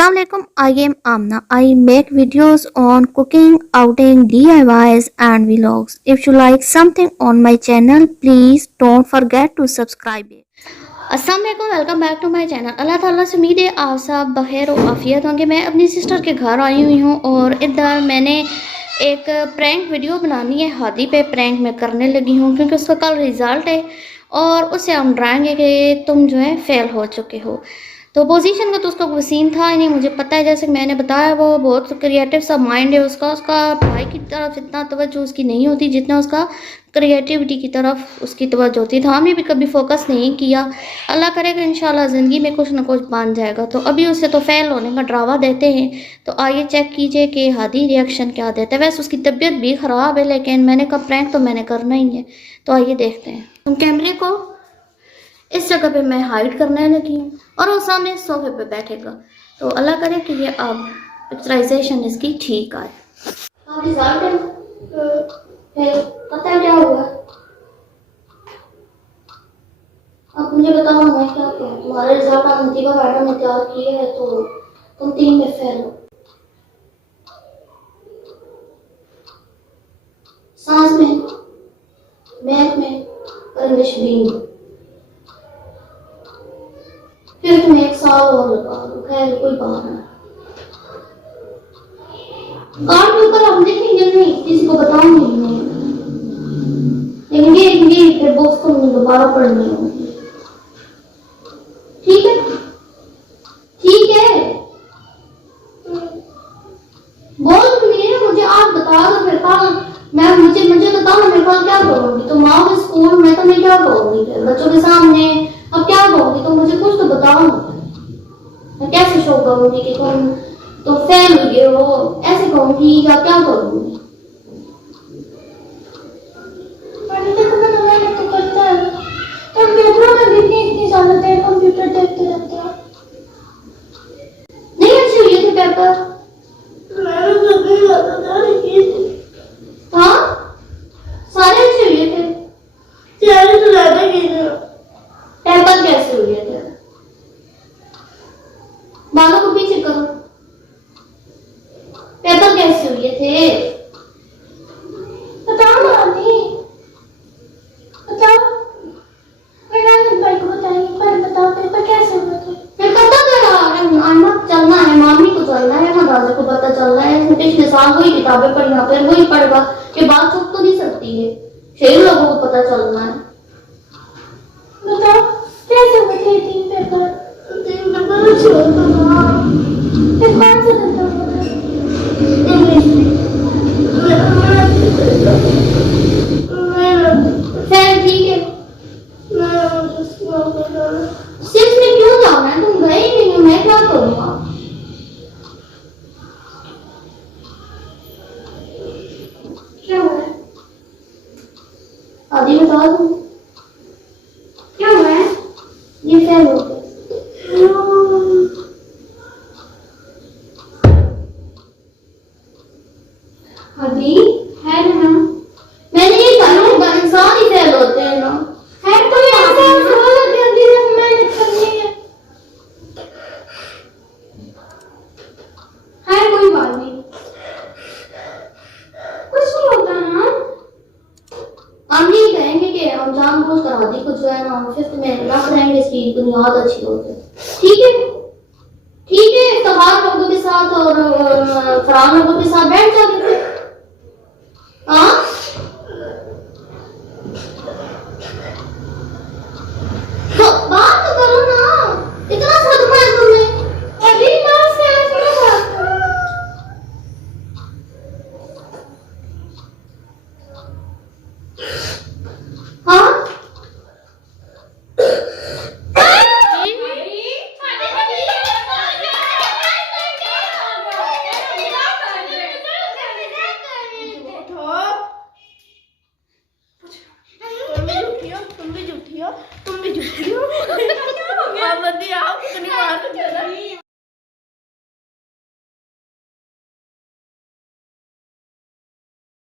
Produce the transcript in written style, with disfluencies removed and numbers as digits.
Assalamualaikum, I am Amna. I make videos on cooking, outing, DIYs and vlogs. If you like something on my channel, please don't forget to subscribe it. अस्सलाम वालेकुम, welcome back to my channel. Allah Taala से उम्मीद है आप सब बखैर और आफियत होंगे। मैं अपनी सिस्टर के घर आई हुई हूँ और इधर मैंने एक प्रैंक वीडियो बनानी है। हादी पे प्रैंक मैं करने लगी हूँ क्योंकि उसका कल रिज़ल्ट है और उससे हम डराएंगे कि तुम जो है फेल हो चुके हो। तो पोजीशन का तो उसका कोई सीन था ही नहीं, मुझे पता है। जैसे मैंने बताया वो बहुत क्रिएटिव सा माइंड है उसका पढ़ाई की तरफ इतना तवज्जो उसकी नहीं होती जितना उसका क्रिएटिविटी की तरफ उसकी तवज्जो होती। तो हमने भी कभी फोकस नहीं किया। अल्लाह करेगा इंशाल्लाह ज़िंदगी में कुछ ना कुछ बन जाएगा। तो अभी उससे तो फेल होने का ड्रावा देते हैं। तो आइए चेक कीजिए कि हादी रिएक्शन क्या देता है। वैसे उसकी तबीयत भी ख़राब है लेकिन मैंने कहा प्रैंक तो मैंने करना ही है। तो आइए देखते हैं। हम कैमरे को इस जगह पे मैं हाइड करने लगी हूँ और वो सामने सोफे पे बैठेगा। तो अल्लाह करे कि ये अब पिक्चराइजेशन इसकी ठीक आए। रिजल्ट है फिर पता है क्या हुआ। अब मुझे बताओ मैं क्या करूँ। तुम्हारा रिजल्ट नतीजा मैडम ने तैयार किया है तो तुम 3 में फेल हो। साइंस में, मैथ में और इंग्लिश में। फिर तुम्हें 1 साल और लगा। खैर कोई बात नहीं। कार्ड के ऊपर हम देखेंगे नहीं, किसी को बताऊंगी नहीं, लेकिन ये फिर बुक्स को मुझे दोबारा पढ़नी होगी। ठीक है ठीक है। बोल नहीं मुझे आप बता दो फिर कल मैं मुझे बताओ मैं कल क्या करूंगी। तुम आओगे स्कूल में तो मैं क्या करूंगी फिर बच्चों के सामने। अब क्या करूंगी तो मुझे कुछ तो बताओ। मैं कैसे शो करूंगी कि तुम तो फेल हुए हो, ऐसे कहूंगी या क्या करूंगी। तो करता है कंप्यूटर में भी इतनी ज्यादा देर कंप्यूटर देखते रहते हो। नहीं अच्छे हुए थे पेपर। हाँ सारे अच्छे हुए थे। पेपर कैसे हुए थे। बालों को पीछे करो। पेपर कैसे हुए थे बताओ ना आंटी बताओ। मैं नानी भाई को बताएंगे पर बताओ पेपर कैसे हुए थे। मैं पता तो यार अहमद चलना है, मामी को चलना है, मदाजा को पता चलना है। पिछले साल वही किताबें पढ़ना फिर वही पढ़ेगा कि बात चुप तो नहीं सकती है। 6 लोगों को पता चलना है। बताओ कैसे हुए थे 3 पेपर। 3 पेपर अच्छे होते फिर कौन सा पेपर फिर ठीक है। सिर्फ में क्यों जाना है, तुम गए ही नहीं हो, मैं क्या करूँगा। क्या हुआ है आदि बता दूँ क्या हुआ है। ये फेल हो गया। अभी है ना मैंने ये कहा इंसान ही फेल होते हैं ना। है तो इंसान मेहनत करनी है। कोई बात नहीं कुछ नहीं होता ना। हम ये कहेंगे कि हम जानबूझ कर हादी को जो है ना 5th में रख देंगे इसकी बुनियाद अच्छी हो जाए। ठीक है इफ्तिखार लोगों के साथ और फरार लोगों के साथ बैठ जाते। हाँ तो बात तो करो ना, इतना सदमा है तुम्हें। अभी बात से थोड़ा बात करो। हाँ तुम भी झूठी हो। आप कितनी बार